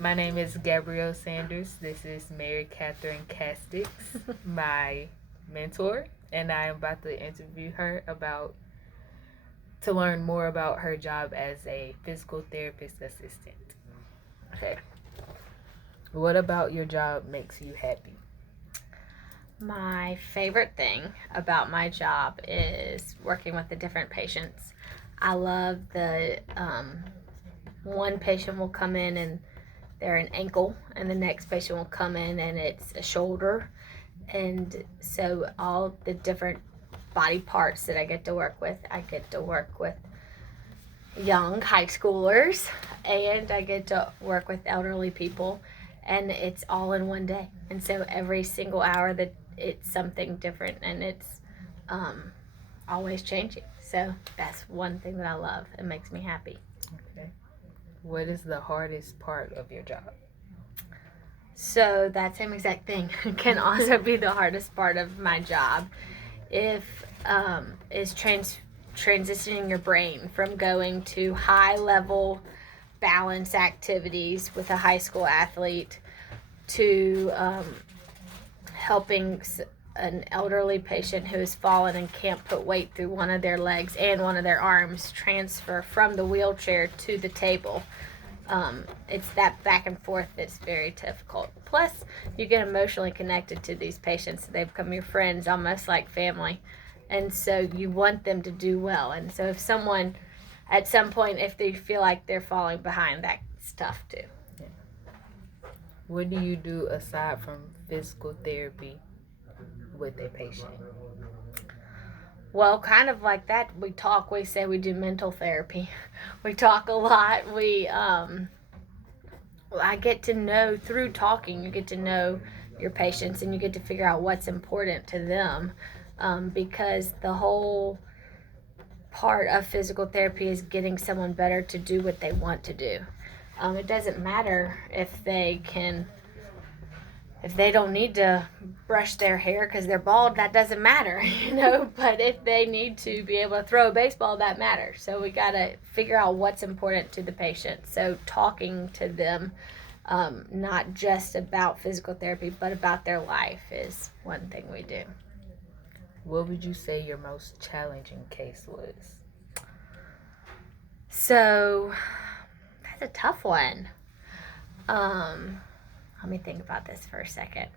My name is Gabrielle Sanders. This is Mary Catherine Castix, my mentor, and I am about to interview her about to learn more about her job as a physical therapist assistant. Okay. What about your job makes you happy? My favorite thing about my job is working with the different patients. I love the one patient will come in and they're an ankle, and the next patient will come in and it's a shoulder. And so, all the different body parts that I get to work with, I get to work with young high schoolers, and I get to work with elderly people, and it's all in one day. And so every single hour that it's something different, and it's um, always changing. So that's one thing that I love. It makes me happy. Okay. What is the hardest part of your job? So that same exact thing can also be the hardest part of my job. If is transitioning your brain from going to high level balance activities with a high school athlete to helping an elderly patient who has fallen and can't put weight through one of their legs and one of their arms transfer from the wheelchair to the table. It's that back and forth that's very difficult. Plus, you get emotionally connected to these patients. They become your friends, almost like family. And so you want them to do well. And so if someone, at some point, if they feel like they're falling behind, that's tough too. What do you do aside from physical therapy with a patient? Well, kind of like that, we talk. We say we do mental therapy. We talk a lot. I get to know through talking. You get to know your patients, and you get to figure out what's important to them, because the whole part of physical therapy is getting someone better to do what they want to do. It doesn't matter if they don't need to brush their hair because they're bald, that doesn't matter, But if they need to be able to throw a baseball, that matters. So we got to figure out what's important to the patient. So talking to them, not just about physical therapy, but about their life is one thing we do. What would you say your most challenging case was? So that's a tough one. Let me think about this for a second.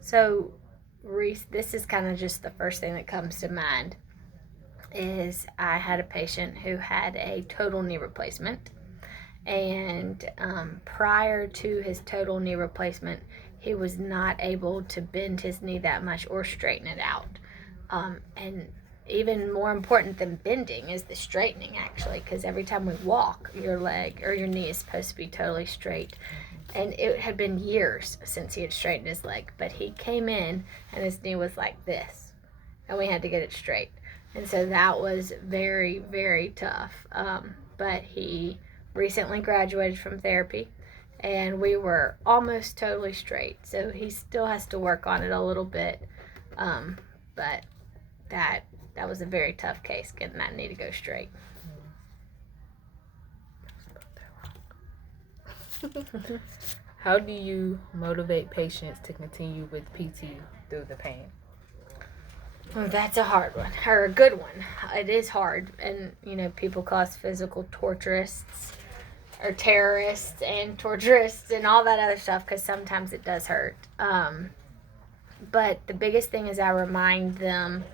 So, Reese, this is kind of just the first thing that comes to mind. Is I had a patient who had a total knee replacement, and prior to his total knee replacement, he was not able to bend his knee that much or straighten it out. And even more important than bending is the straightening, actually, because every time we walk, your leg or your knee is supposed to be totally straight. And it had been years since he had straightened his leg, but he came in and his knee was like this, and we had to get it straight. And so that was very, very tough. But he recently graduated from therapy, and we were almost totally straight. So he still has to work on it a little bit. But that that was a very tough case, getting that knee to go straight. How do you motivate patients to continue with PT through the pain? Oh, that's a hard one, or a good one. It is hard, and people call us physical torturists, or terrorists, and torturists, and all that other stuff, because sometimes it does hurt. But the biggest thing is I remind them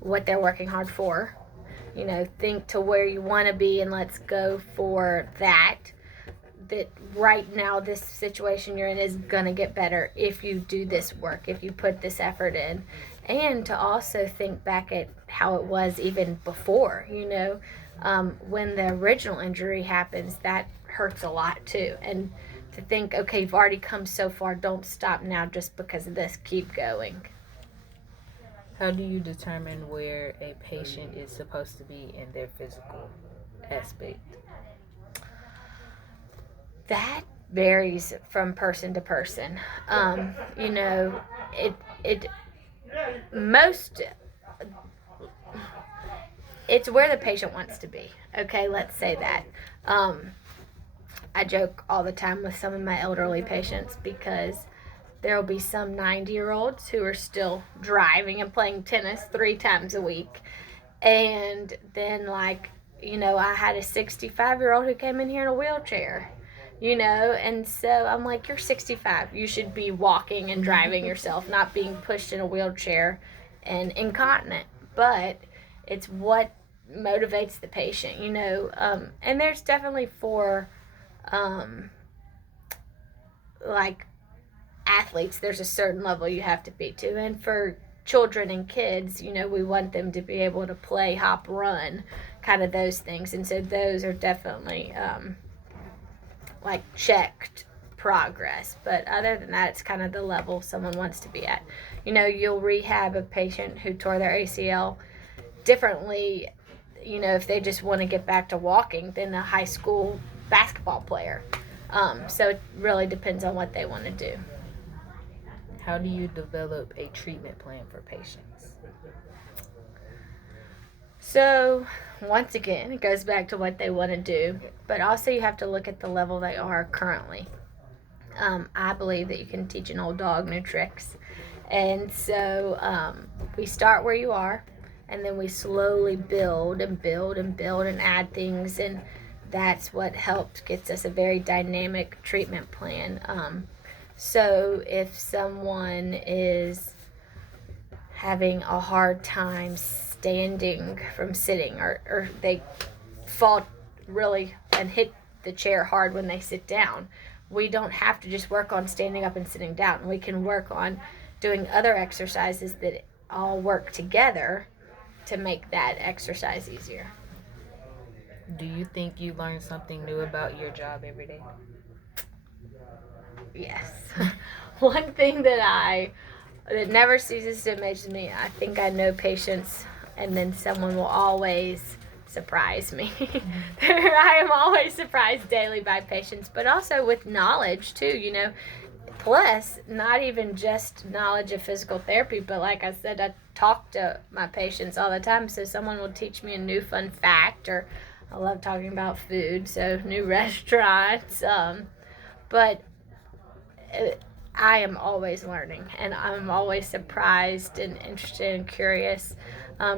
what they're working hard for. Think to where you want to be, and let's go for that. That right now, this situation you're in is going to get better if you do this work, if you put this effort in. And to also think back at how it was even before, when the original injury happens, that hurts a lot too. And to think, okay, you've already come so far, don't stop now just because of this, keep going. How do you determine where a patient is supposed to be in their physical aspect? That varies from person to person. You know, it most it's where the patient wants to be. Okay, let's say that. Um, I joke all the time with some of my elderly patients because there will be some 90-year-olds who are still driving and playing tennis 3 times a week. And then, like, you know, I had a 65-year-old who came in here in a wheelchair, you know, and so I'm like, you're 65. You should be walking and driving yourself, not being pushed in a wheelchair and incontinent. But it's what motivates the patient, you know. And there's definitely for, um, like, athletes, there's a certain level you have to be to. And for children and kids, you know, we want them to be able to play, hop, run, kind of those things. And so those are definitely like checked progress. But other than that, it's kind of the level someone wants to be at. You know, you'll rehab a patient who tore their ACL differently, you know, if they just want to get back to walking than a high school basketball player. So it really depends on what they want to do. How do you develop a treatment plan for patients? So, once again, it goes back to what they want to do, but also you have to look at the level they are currently. I believe that you can teach an old dog new tricks. And so we start where you are, and then we slowly build and build and build and add things. And that's what helps gets us a very dynamic treatment plan. So if someone is having a hard time standing from sitting, or they fall really and hit the chair hard when they sit down, we don't have to just work on standing up and sitting down. We can work on doing other exercises that all work together to make that exercise easier. Do you think you learn something new about your job every day? Yes. One thing that never ceases to amaze me, I think I know patients, and then someone will always surprise me. I am always surprised daily by patients, but also with knowledge too, you know. Plus, not even just knowledge of physical therapy, but like I said, I talk to my patients all the time, so someone will teach me a new fun fact, or I love talking about food, so new restaurants. But I am always learning, and I'm always surprised and interested and curious.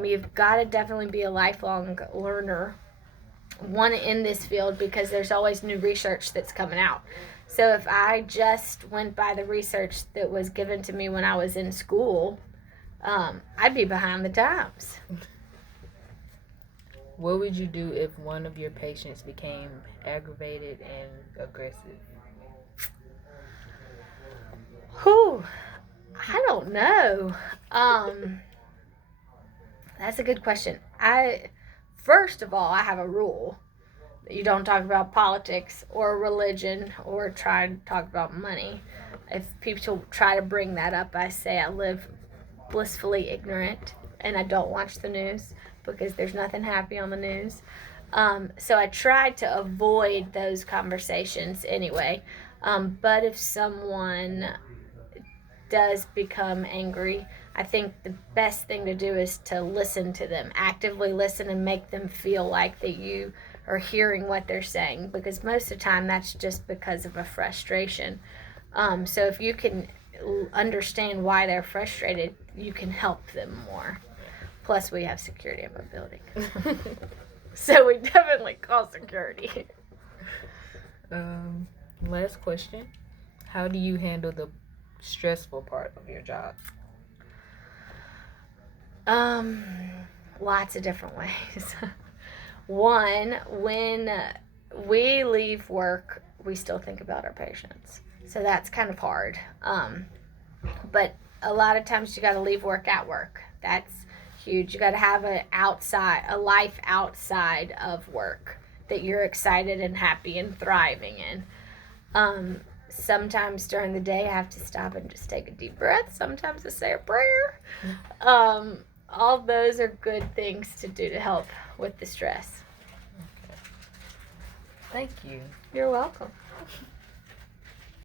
You've got to definitely be a lifelong learner, one in this field, because there's always new research that's coming out. So if I just went by the research that was given to me when I was in school, I'd be behind the times. What would you do if one of your patients became aggravated and aggressive? Whew, I don't know. That's a good question. First of all, I have a rule that you don't talk about politics or religion or try to talk about money. If people try to bring that up, I say I live blissfully ignorant and I don't watch the news because there's nothing happy on the news. So I try to avoid those conversations anyway. But if someone does become angry, I think the best thing to do is to listen to them, actively listen, and make them feel like that you are hearing what they're saying, because most of the time that's just because of a frustration. So if you can understand why they're frustrated, you can help them more. Plus, we have security in my building. So we definitely call security. Last question. How do you handle the stressful part of your job? Lots of different ways. One, when we leave work, we still think about our patients. So that's kind of hard. But a lot of times you got to leave work at work. That's huge. You got to have a life outside of work that you're excited and happy and thriving in. Sometimes during the day I have to stop and just take a deep breath. Sometimes I say a prayer. All those are good things to do to help with the stress. Thank you. You're welcome.